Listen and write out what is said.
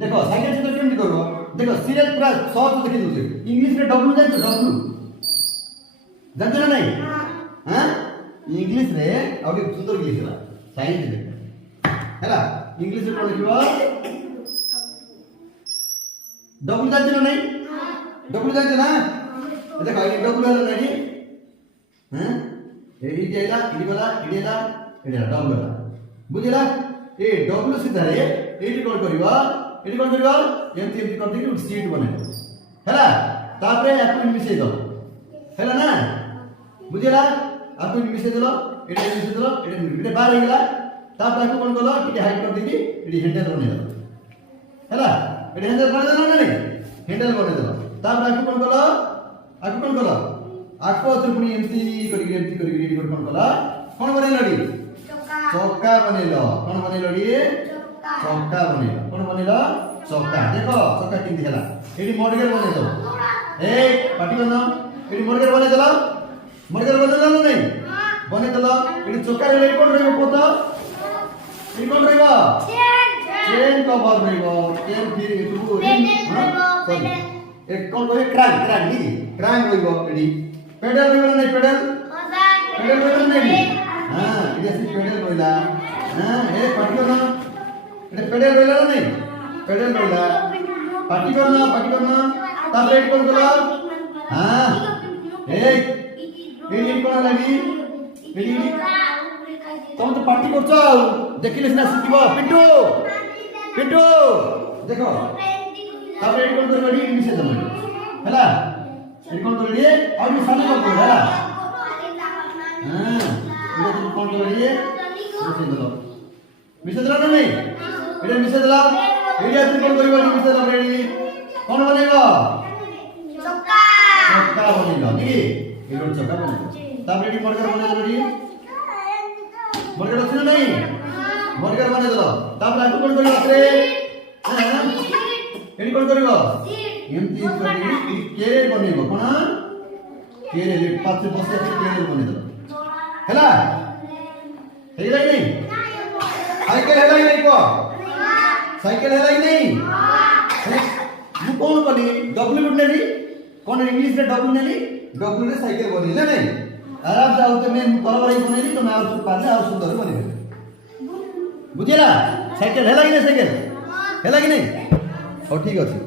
देखो साइकेल चित्र केमती करबो देखो सीरियल पूरा सहज देखि दउछे इंग्लिश रे डब्ल्यू जानछ डब्ल्यू जानछ ना नहीं हां इंग्लिश रे आउटे सुंदर लिखला साइंस देख हैला इंग्लिश रे कोन लिखबो डब्ल्यू जानछ ना नहीं डब्ल्यू जानछ ना देखो ये डब्ल्यू होला नहीं हां एडी जेला इडी वाला इडेला इडेला डब्ल्यू होला बुझिला ए डब्ल्यू सीधा रे एडी कोन करबो एडी कोन करबो एमती एमती कर देकी सीट बने हैला तापरे आपन मिसे दो हैला ना बुझिला आपन मिसे देलो एडी मिसे देलो एडी बाहर गेला तापरे आपन कोन कलो टिके हाइट कर देकी एडी हैंडल बने दो हैला एडी हैंडल बने देलो ना नहीं हैंडल बने देलो तापरे आपन कोन कलो आको तो पुनी एमती करी एडी कोन कलो कोन बनेलोडी चक्का बनेलो कोन बनेलोडी चक्का बनेलो कोन बनेलो चक्का देखो चक्का किंती हला एडी मडगेर बने दो ए पाटी बनो एडी मडगेर बने दलो नहीं बने दलो एडी चक्का रे कोन रहबो कोतो एडी कोन रहबो चेन कवर रहबो चेन फिर एतु एक कोन होय क्रैंक रहबो एडी पेडल रहबो नहीं पेडल रहबो नहीं हां एडी से पेडल रहला हां ए पाटी बनो एडी पेडल रहला नहीं पेडल रहला पाटी करना तापर एडी कोन कलो हां ए एडी कोन लागि एडी तुम तो पार्टी करछो देखिले ना सिखिबो पिंटू देखो तापर एडी कोन करबो एडी मिसे दम हैला एडी कोन करबो और भी सामने कोन करबो हैला हां एडी कोन करबो मिसे दलो नहीं एडी मिसे दलो एडी आते कोन करबो एडी मिसे दलो एडी कोन बनेबो चक्का बनेबो नहीं एडी चक्का बनेबो तापर एडी मडगर बने दलो एडी मडगर अछि नहीं मडगर बने दलो तापर आको कोन करबो रे हां एडी कोन करबो एमती करी केरे बनेबो कोन केरे ले पाछे बसे केरे बने दलो हैला हेला नहीं साइकिल हेला नहीं को साइकिल हेला नहीं मु कोन बनी डब्ल्यू नेली कोन इंग्लिश रे डब्ल्यू रे साइकिल बनेला नहीं आराम जाऊ तो मैं बराबर ही बनेली तो मैं और पाले और सुंदर बनेली बुझिला साइकिल हेला कि नहीं हो ठीक अछि।